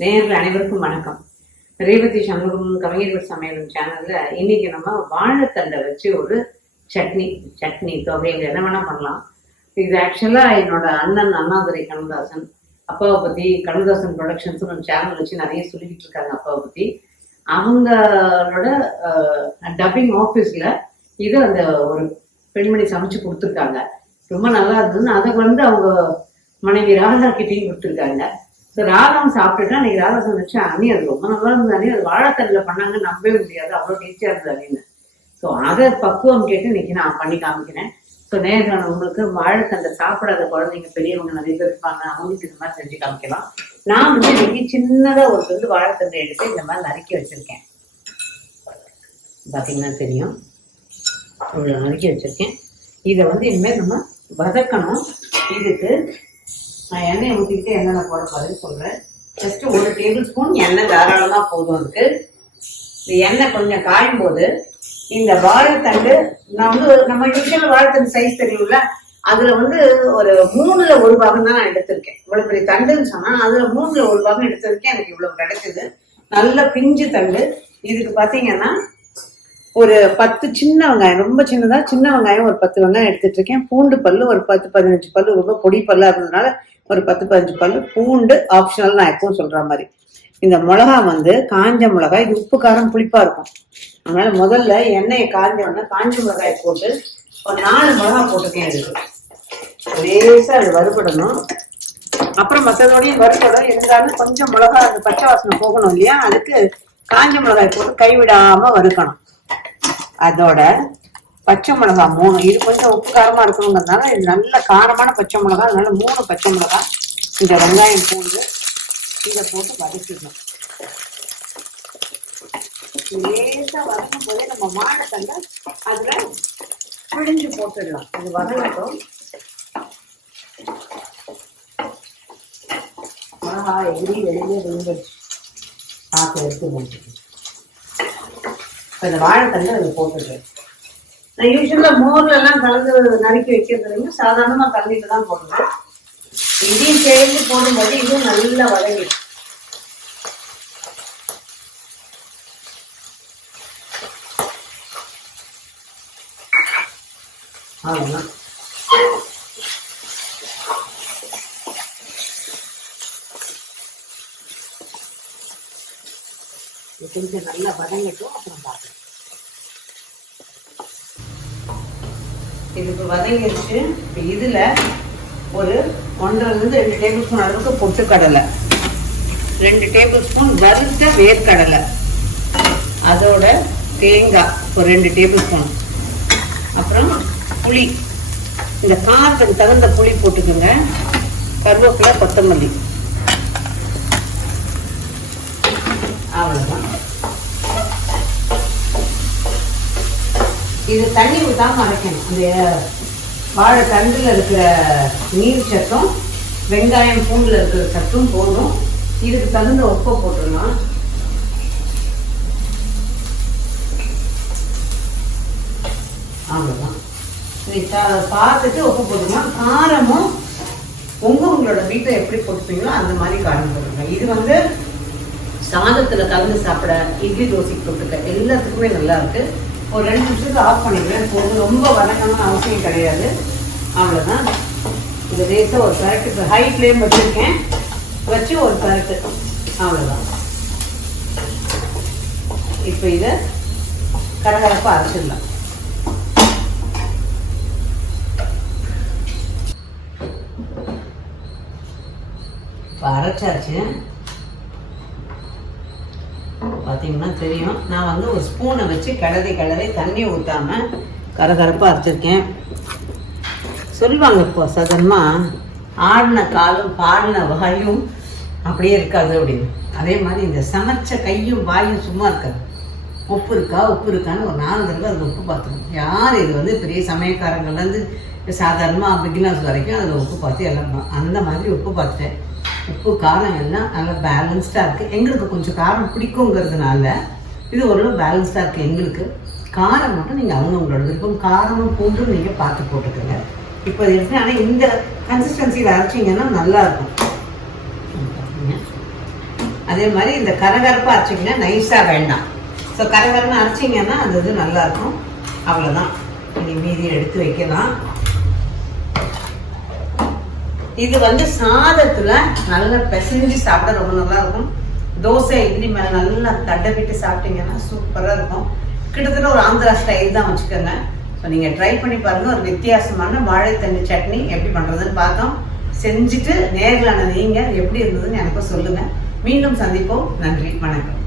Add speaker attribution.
Speaker 1: நேர்கள் அனைவருக்கும் வணக்கம். ரேவதி சண்முகம் கவிஞர்கள் சமையலும் சேனல்ல இன்னைக்கு நம்ம வாழைத்தண்டை வச்சு ஒரு சட்னி சட்னி தொகையில் என்ன வேணா பண்ணலாம். இது ஆக்சுவலா என்னோட அண்ணன் அண்ணாதுரை கண்ணதாசன் அப்பாவை பத்தி கண்ணதாசன் ப்ரொடக்ஷன்ஸ் ஒரு சேனல் வச்சு நிறைய சொல்லிக்கிட்டு இருக்காங்க அப்பாவை பத்தி. அவங்களோட டப்பிங் ஆஃபீஸ்ல இது அந்த ஒரு பெண்மணி சமைச்சு கொடுத்துருக்காங்க. ரொம்ப நல்லா இருந்ததுன்னு அதை வந்து அவங்க மனைவி ராதா கிட்டேயும் கொடுத்துருக்காங்க. ஸோ ராதாவும் சாப்பிட்டுட்டு அன்னைக்கு ராதா சொன்னச்சு அணி அது ரொம்ப நல்லா இருந்தது அணி அது வாழைத்தண்ணில் பண்ணாங்க நம்பவே முடியாது. அவ்வளோ டேஸ்டியாக இருந்தது அப்படின்னு ஸோ அதை பக்குவம் கேட்டு இன்னைக்கு நான் பண்ணி காமிக்கிறேன். ஸோ நேரில் உங்களுக்கு வாழைத்தண்டை சாப்பிடாத குழந்தைங்க பெரியவங்க நிறைய பேர் இருப்பாங்க. அவங்களுக்கு இந்த மாதிரி செஞ்சு காமிக்கலாம். நான் வந்து இன்னைக்கு சின்னதாக ஒரு வந்து வாழைத்தண்டை எடுத்து இந்த மாதிரி நறுக்கி வச்சிருக்கேன். பார்த்தீங்கன்னா தெரியும். இவ்வளோ நறுக்கி வச்சிருக்கேன். இதை வந்து இனிமேல் நம்ம வதக்கணும். இதுக்கு நான் எண்ணெய் ஊற்றிக்கிட்டு என்னென்ன போட போகிறேன்னு சொல்கிறேன் ஜஸ்ட் ஒரு டேபிள் ஸ்பூன் எண்ணெய் தாராளமாக போதும் அதுக்கு. இந்த எண்ணெய் கொஞ்சம் காயும் போது இந்த வாழைத்தண்டு நான் வந்து நம்ம யூஸ்வல் வாழைத்தண்டு சைஸ் தெரியும்ல அதுல வந்து ஒரு மூணுல ஒரு பாகம் தான் நான் எடுத்திருக்கேன். இவ்வளவு பெரிய தண்டுன்னு சொன்னா அதுல மூணுல ஒரு பாகம் எடுத்திருக்கேன். எனக்கு இவ்வளவு கிடைச்சது நல்ல பிஞ்சு தண்டு. இதுக்கு பாத்தீங்கன்னா ஒரு பத்து சின்ன வெங்காயம் ரொம்ப சின்னதா சின்ன வெங்காயம் ஒரு பத்து வெங்காயம் எடுத்துட்டு இருக்கேன். பூண்டு பல்லு ஒரு பத்து பதினஞ்சு பல்லு ரொம்ப பொடி பல்லா இருந்ததுனால ஒரு பத்து பதினஞ்சு பல்லு பூண்டு ஆப்ஷனல் நான் எப்பவும் சொல்ற மாதிரி. இந்த மிளகா வந்து காஞ்ச மிளகாய் இது உப்பு காரம் புளிப்பா இருக்கும். அதனால முதல்ல எண்ணெயை காஞ்ச உடனே காஞ்ச மிளகாயை போட்டு ஒரு நாலு மிளகா போட்டுக்கேன் இதுக்கு லேசா அது வறுபடணும். அப்புறம் மற்றதோடய வறுபடும் இருந்தாலும் கொஞ்சம் மிளகா அந்த பச்சை வாசனை போகணும் இல்லையா? அதுக்கு காஞ்ச மிளகாய் போட்டு கைவிடாம வறுக்கணும். அதோட பச்சை மிளகாய் மூணு. இது கொஞ்சம் உப்பு காரமா இருக்கணுங்கிறதுனால இது நல்ல காரமான பச்சை மிளகாய் அதனால மூணு பச்சை மிளகாய் இந்த வெங்காயம் பூண்டு இதை போட்டு வதக்கிடணும். லேசா வதக்கும் போதே நம்ம மாடத்தண்டை அதுல பிழிஞ்சு போட்டுடலாம். இது வதங்கட்டும். மிளகா எகிரி வெளியே விழுந்துருச்சு. பார்த்து எடுத்து இப்போ இந்த அதில் போட்டுடுறேன் நான் யூஸ்வலா மோர்ல எல்லாம் கலந்து நறுக்கி வைக்கிறதுலையும் சாதாரணமா சாதாரணமாக தான் போடுவேன். இதையும் சேர்ந்து போடும்போது இதுவும் நல்லா வதங்கிடும் அவ்வளோதான் கொஞ்சம் நல்லா வதங்கட்டும் அப்புறம் பார்க்கலாம். இது இப்போ வதங்கிடுச்சு இப்போ இதில் ஒரு ஒன்றரைலேருந்து ரெண்டு டேபிள் ஸ்பூன் அளவுக்கு பொட்டுக்கடலை. ரெண்டு டேபிள் ஸ்பூன் வறுத்த வேர்க்கடலை. அதோட தேங்காய் ஒரு ரெண்டு டேபிள் ஸ்பூன் அப்புறம் புளி. இந்த காரத்துக்கு தகுந்த புளி போட்டுக்கோங்க. கருவேப்பிலை கொத்தமல்லி. அவ்வளோதான் இது தண்ணி ஊற்றாமல் அரைக்கணும் இந்த வாழை தண்டில் இருக்கிற நீர் சத்தும் வெங்காயம் பூண்டில் இருக்கிற சத்தும் போதும். இதுக்கு தகுந்த உப்பை போட்டுடலாம். அவ்வளோதான் நீ பார்த்துட்டு உப்பு போட்டுக்கலாம். காரமும் உங்க உங்களோட வீட்டில் எப்படி போட்டுப்பீங்களோ அந்த மாதிரி காரம் போட்டுருங்க இது வந்து சாதத்தில் கலந்து சாப்பிட இட்லி தோசைக்கு தொட்டுக்க எல்லாத்துக்குமே நல்லா இருக்கு. ஒரு ரெண்டு நிமிஷத்துக்கு ஆஃப் பண்ணிடுவேன். போது ரொம்ப வதங்கணும்னு அவசியம் கிடையாது. அவ்வளோதான் இது லேசாக ஒரு கரெக்ட் இப்போ ஹை ஃப்ளேம் வச்சுருக்கேன். வச்சு ஒரு கரெக்ட் அவ்வளோதான் இப்போ இதை கரகரப்பாக அரைச்சிடலாம். இப்போ அரைச்சாச்சு. பார்த்தீங்கன்னா தெரியும். நான் வந்து ஒரு ஸ்பூனை வச்சு கிளறி கிளறி தண்ணி ஊற்றாமல் கரகரப்பாக அரைச்சிருக்கேன். சொல்லுவாங்க இப்போ சதனமாக ஆடின காலும் பாடின வாயும் அப்படியே இருக்காது அப்படின்னு. அதே மாதிரி இந்த சமைச்ச கையும் வாயும் சும்மா இருக்காது. உப்பு இருக்கா? உப்பு இருக்கான்னு ஒரு நாலு தடவை அதில் உப்பு பார்த்துக்கணும். யார் இது வந்து பெரிய சமயக்காரங்கள்லேருந்து சாதாரணமாக பிகினர்ஸ் வரைக்கும் அதில் உப்பு பார்த்து எல்லாம் அந்த மாதிரி உப்பு பார்த்துட்டேன். உப்பு காரம் எல்லாம் நல்லா பேலன்ஸ்டாக இருக்குது எங்களுக்கு கொஞ்சம் காரம் பிடிக்குங்கிறதுனால இது ஓரளவு பேலன்ஸ்டாக இருக்குது எங்களுக்கு. காரம் மட்டும் நீங்கள் அவங்க உங்களோட விருப்பம். காரமும் பூண்டும் நீங்கள் பார்த்து போட்டுக்கோங்க. இப்போ இது ஆனால் இந்த கன்சிஸ்டன்சியில் அரைச்சிங்கன்னா நல்லா இருக்கும். அதே மாதிரி இந்த கரகரப்பாக அரைச்சிங்கன்னா நைஸாக வேண்டாம். ஸோ கரகரன்னு அரைச்சிங்கன்னா அது இது நல்லாயிருக்கும் அவ்வளோதான் நீங்கள் மீதி எடுத்து வைக்கலாம். இது வந்து சாதத்துல நல்லா பிசைஞ்சு சாப்பிட ரொம்ப நல்லா இருக்கும் தோசை இட்லி மேல நல்லா தடவிட்டு சாப்பிட்டீங்கன்னா சூப்பரா இருக்கும். கிட்டத்தட்ட ஒரு ஆந்திரா ஸ்டைல் தான் வச்சுக்கோங்க. ஸோ நீங்க ட்ரை பண்ணி பாருங்க. ஒரு வித்தியாசமான வாழைத்தண்டு சட்னி எப்படி பண்றதுன்னு பார்த்தோம். செஞ்சுட்டு நேரில் நீங்க எப்படி இருந்ததுன்னு எனக்கும் சொல்லுங்க. மீண்டும் சந்திப்போம். நன்றி. வணக்கம்.